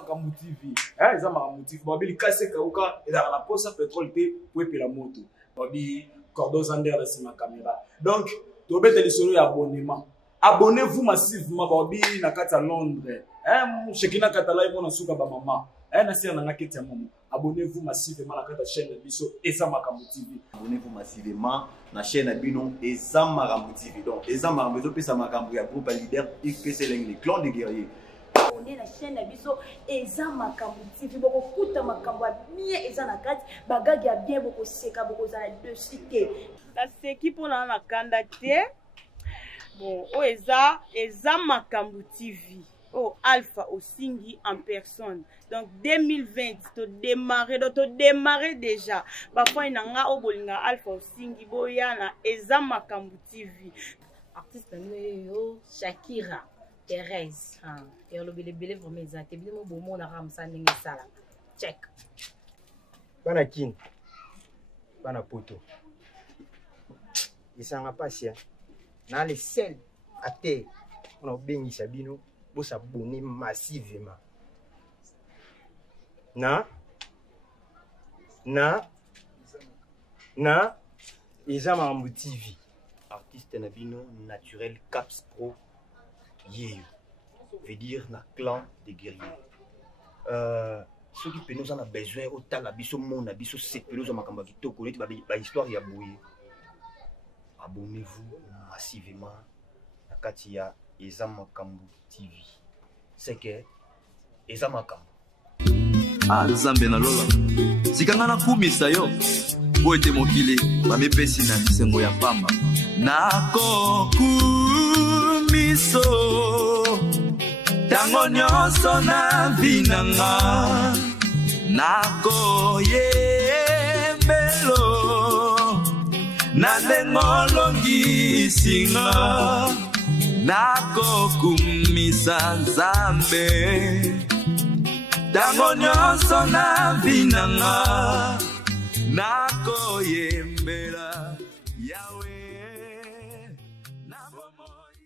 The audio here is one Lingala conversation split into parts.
Makambo TV. Eh, eza Makambo TV. Babi kase kauka eza na posa pétrole te pour la moto. Babi cordon zander na sima caméra. Donc, to bete lisolo ya abonnement. Abonnez-vous massivement babi na kata Londres. Eh, chekina kata la imo na suka ba mama. Eh, na sia na ngaketi ya momo. Abonnez-vous massivement na kata chaîne de Biso eza Makambo TV. Abonnez-vous massivement na chaîne de Bino eza Makambo TV. Donc, eza Makambo to pesa Makambo ya groupe leader IPC les clans des guerriers. On est la chaîne de Biso eza Makambo TV. Boko kuta Makambo bien eza na kati bagagi ya bien boko seka boko za dessus te. La seki pour na candidaté. Bon, oh eza Makambo TV. Oh, Alpha Osingi en personne. Donc 2020, tu démarrer déjà. Parfois, il y a un Alpha Osingi, Boyana, Eza Makambo TV. Artiste yo Shakira, Thérèse. Et on le belé vraiment exact. Et bien, bon monde a ramsa n'engue sala. Check. Bana kin, bana poto. Ils s'en pas si. Dans les sels à terre, on a béni Sabino. Vous s'abonner massivement. Na, Eza Makambo TV. Artiste Nabino naturel Caps Pro Yeyo. Veut dire na clan des guerriers. Ceux qui nous en a besoin au tal abisso mon abisso sepelos Makambo kitoko neti ba histoire ya bouye. Abonnez-vous massivement na katia Eza Makambo TV. C'est que Eza Makambo. Ah, Nzambe na lola. Sikanga na kumisa yo. Po ete mokili ba mepesi na lisengo ya pamba. Nako kumiso. Tango nyonso na vinanga. Nako yembelo. Na lengolongi singa. Nako kumisa Nzambe tango nyonso na vinanga nako yembela Yahweh na bomoi.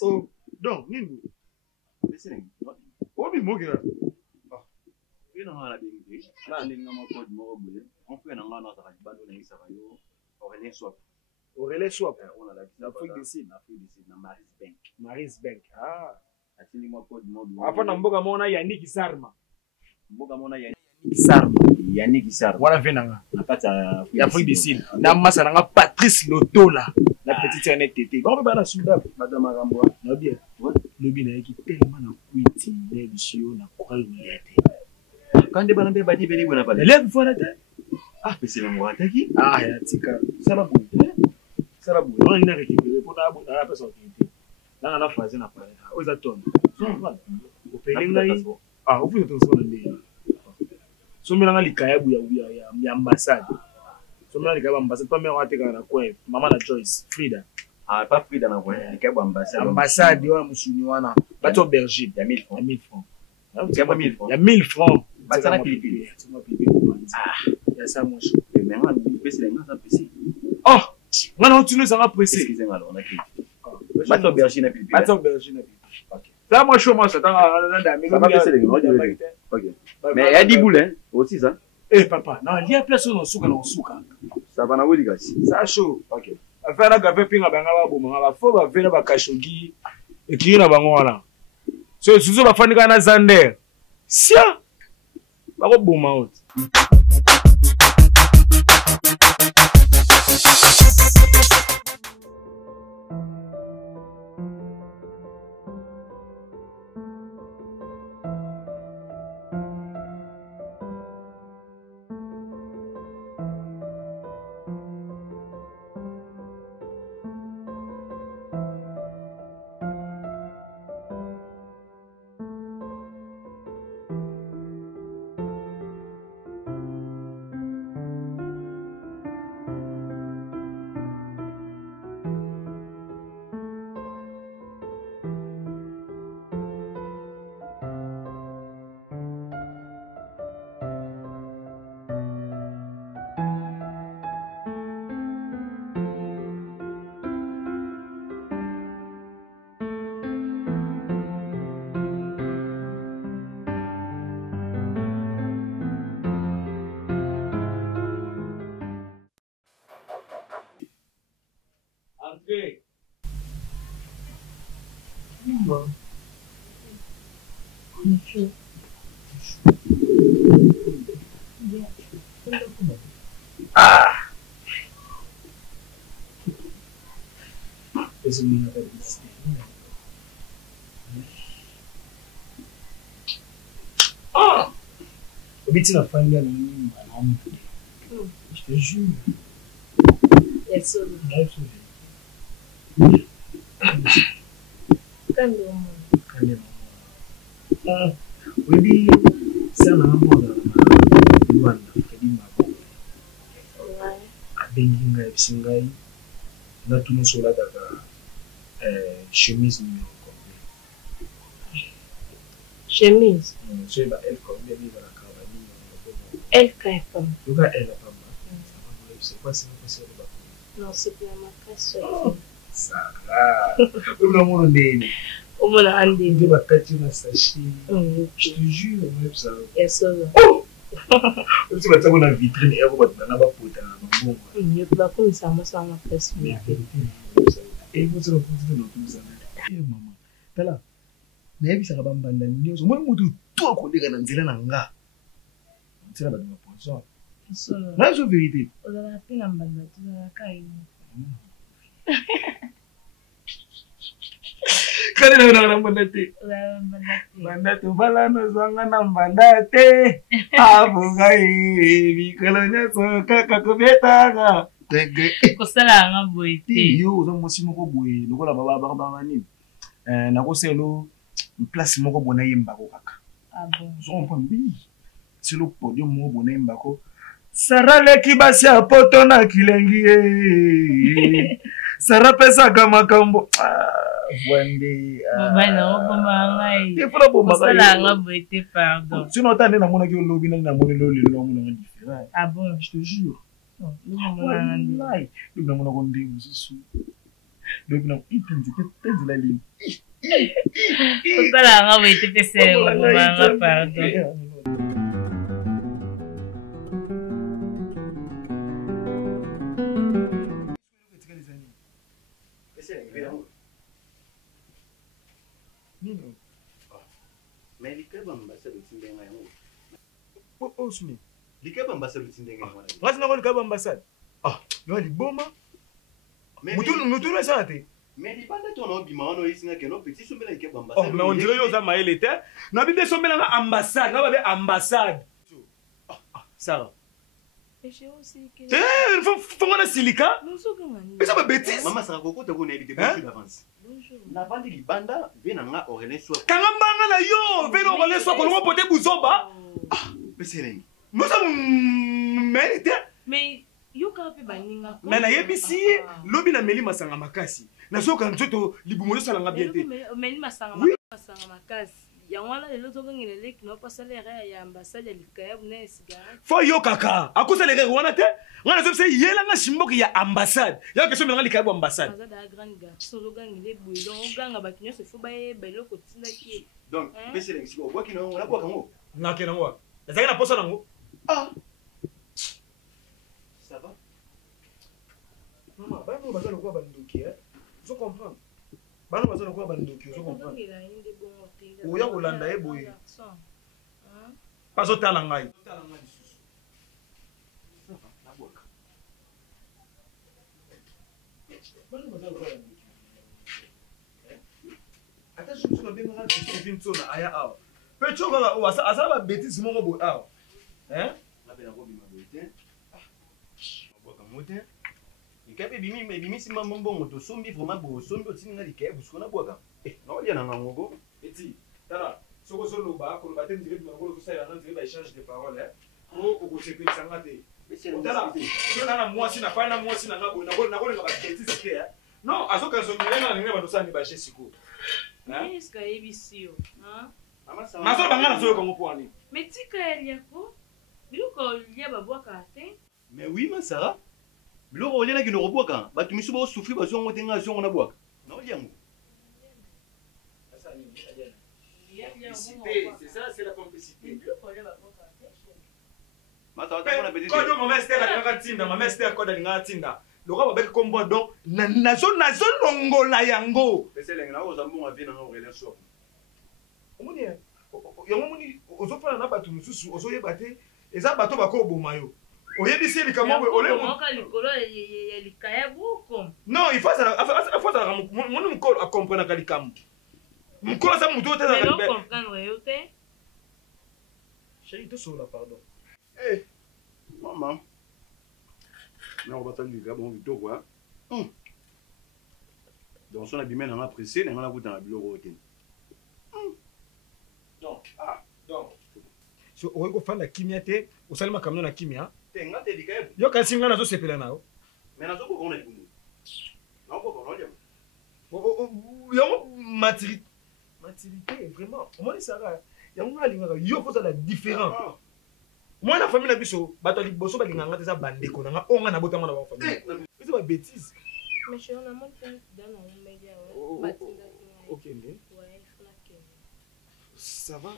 Oh, donc, Nini. Oh, mais moi, gars. On a la bingue. Là, on est dans mon code mobile. On fait un an dans la bande de l'Israël. On relève swap. On relève swap. On a l'Afrique du Sud. L'Afrique du Sud, dans Maris Bank. Maris Bank. Ah. Atili mon code mobile. Après, on mboga mona Yannick Sarma. Mboga mona Yannick Sarma. Yannick Sarma. Voilà, venanga. Napata Afrique du Sud. Na massa nanga Patrice Lotola. La petite Annette Tété. Bon, mais la soudain. Madame Marambo. Non bien. Le bien qui tellement na kuiti belle na koral miliate. Quand des balambe badi beli bona pale. Lève voilà tête. Ah, mais c'est le moi taki. Ah, ya tika. Salabu. Salabu. On ina récupérer pour la personne qui était. Dans la phase na pale. Aux atomes. Au pelingai. Ah, au plus de ton ndé. Somela likayabu ya ambassade. Somela likayabu ambassade pas mère ateka na quoi. Maman la Joyce, Frida. Ah, pas Frida na quoi. Likayabu ambassade. Ambassade wa musuni wana. Bato aubergine, il y a 1000 francs. Il y a 1000 francs. Il y a pas 1000 francs. Il y a 1000 francs. Batana pilipili. Ah, il y a ça mon chou. Mais on pèse les mains ça précis. Oh, on a tenu ça va presser. Excusez-moi, on a qui. Bato aubergine pilipili. Bato aubergine pilipili. OK. Ça moi chaud moi ça dans ça va baisser les mains. OK. Mais il y a 10 boules hein aussi ça. Eh papa, non, il y a personne en souka. Ça va na woli gars. Ça chaud. OK. Affaire na gape pinga banga ba boma ba fo ba vena ba kashogi ekiri na bango wana. So suzo ba fanika na Zander. Sia. Ba ko boma out. chou. Bien. Ah! Esse menino tá desistindo. Ah! O Biti na família não é. Je te jure. É só. Não é só. Quando, mano? Cadê? Ah, o Biti se ela não mora na Luanda, que ele mago. A benginga singai na tu não sola da chemise numéro combien? Chemise? Non, c'est la L combien il va la cavalier. Elle quand même. Le gars, elle a pas mal. C'est quoi, c'est pas Non, c'est pour ma casse. ça va. Au bout d'un moment, Au moins, on il va catcher ma sachet. Je te jure, même ça. Et ça. Oh! Tu vas t'avoir une vitrine et on va te donner un pot à bon. Je peux pas comme ça, moi, ça m'a fait ça. Et vous serez dans tout ça. Eh, maman. Pela. Mais il s'est rabamba dans l'union. Moi, je suis tout à côté de la nzela. C'est la bonne poisson. La vérité. On a la peine à me battre, on a la caille. Kali na mbandate. Mbandate bala no zanga na mbandate. Abugai bikalonya so kaka kubetanga. Tege. Kosala nga boite. Yo za mosi moko boye lokola baba baba nini. Na ko selo place moko bona yemba ko kaka. Ah bon. Je comprends bien. C'est le podium moko bona yemba ko. Sara leki basi apoto na kilengi. Sara pesa kama kambo. Wande bana oboma ngai te fura bomba ngai sala nga boite pardon sinon tane na mona ki lobi na mona lo le mona différent. Ah bon, je te jure. Non, mona ngai lo na mona ko ndingu susu lo na ipenzi penzi la ligne sala nga boite pese oboma nga pardon. Mais les clubs ambassadeurs sont des gens. Oh, Sumi. Les clubs ambassadeurs sont des gens. Reste dans le club ambassade. Ah, là, il est bon, mais. Nous ça, mais les bandes ton hobby, man, on est ici, que nos petits sont les clubs ambassadeurs. Oh, mais on dirait que ça été. N'a pas sont les ambassade. N'a pas ambassade. Ça. Et j'ai aussi. Faut qu'on a silica. Mais ça va bêtise. Maman, ça va beaucoup te connaître depuis d'avance. Bonjour. La bande libanda vient à Aurélien Soir. Kangambanga na yo, vient Aurélien Soir qu'on va porter Bouzoba. Ah, mais c'est rien. Nous sommes mérité. Mais yo ka pe baninga. Mais na yebisi, lobi na meli masanga makasi. Na soka nzoto libumo sala nga bien te. Meli masanga makasi. Yangwana lelo tokangile leki no passalere ya ambassade ya likaya bune cigarette. Fo yo kaka, akusa lere wana te. Ngana zopse yela nga shimboki ya ambassade. Ya keso menga likaya ambassade. Ambassade a grande garçon lokangile boye donc oganga bakinyo se fo baye belo kotinda ki. Donc, pese lengi siko boki no na boka ngo. Ngake nango. Ezaki na posa nango. Ah. Ça va? Maman, ba mo bazalo kwa bandoki Je comprends. Bana bazalo kwa bandoki, je comprends. Oya kolanda ye boye. Paso tala ngai. Bana bazalo kwa bandoki. Ata je me bien ngala Kevin Tsona aya awa. Pecho kala o asa ba bêtise moko bo awa. Na bena ko bima boite. Boka mote. Ikape bimi si mambo moto sombi vraiment bo sombi otini ngali ke busko na boka. Na olia na ngoko. Eti, tala, soko solo ba, ko ba ten dire na ko ça ya na dire ba échange de paroles ko ko sekwe sanga te. Tala, na mwasi na fa na mwasi na ngabo na ko nga ba bêtise ke non, azoka zongile na ninga ba dosani ba chesiko. Est-ce que ebisio, hein? Na so banga na so ko ngopwani. Mais tika eliako. Biloko lia ba boka te. Mais oui, ma Sarah. Biloko olia na kino roboka, ba tumisu ba souffrir ba zongo tenga zongo na boka. Na olia ngo. C'est ça, c'est la complicité. Quand maman Esther a tinda, maman Esther koda linga tinda. Loka babeki kombo donc nazo longola yango. Mais c'est lenga o zambo a vina na Aurélien Soir. Omoni yango moni ozofana na bato mosusu ozoyeba te eza bato bakoboma yo oyebisi likambo oka likolo ya likaya buko non il faut azalaka moni mokolo akomprenaka likambo mokolo aza motu oyo te chéri tosolola pardon mama nako batali likaya bango kitoko donc so na bimai nanga pressé nanga nakutana biloko oyo te donc so okoki kofanda kimia te osali makambo na kimia te nga te likaya yo kasi nga nazosepela na yo mais nazokoka na libumu nakokoka naolia yango maturité vraiment omonisaka yango nga alingaka yo kozala différent moi na famille na biso bato ya liboso balinganga te eza bandeko nanga oyo nga nabotama na bafamille eza babétise okende ça va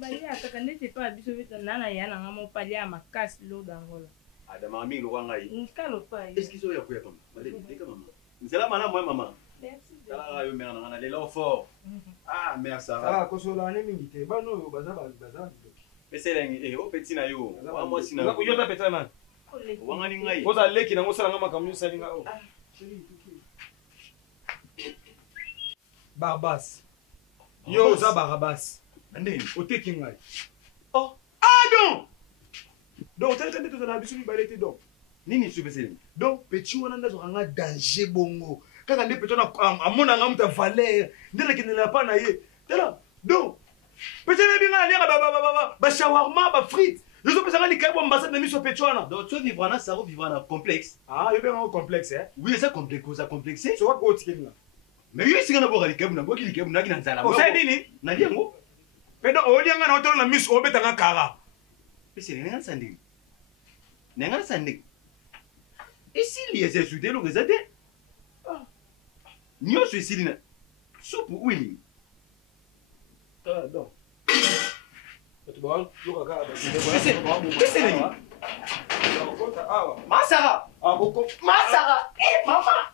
baliakaka ndeti epa ya biso beta nana ya nanga mopali ya makasi lodangola adamaka mingi lokwa ngai nkalo pa eskiso oyo yakoya pamba maleka mama nzela malamu ya mama talaka yo mère nanga na lelo fort mère sara kosolana ne mingi te bana oyo baza peselenge opeti na yo mwasi na yo ta peta nani wangani ngai oza leki nango osalanga makambo osalinga o Barbas. Yo oza Barbas. Ndeni oteki ngai. Donc donc tele tele tozala biso mibale te donc. Nini supeseli? Donc petit wana ndazo nga danger bongo. Kaka nde petit na amona nga muta valeur. Ndele kinela pa na ye. Tela. Donc petit na binga lia ba shawarma ba frites. Yo zo pesa nga likai bo ambassade na miso petit wana. Donc tu vivre na ça vivre na complexe. Yo bien un complexe hein. Oui, ça complexe, ça complexé. So what otiki nga. Mais yo singa na boka likebu na boki likebu na kina nzala. Osai nini? Na liango. Pedo olianga na otolo na miso obeta nga kara. Pese nenga sandi. Nenga sandi. Ici liese soudé lo rezate. Nyo so ici na. Soupe wili. Donc. Tu vois, yo kaka ba. Pese nini? Masara. Boko. Masara. Mama.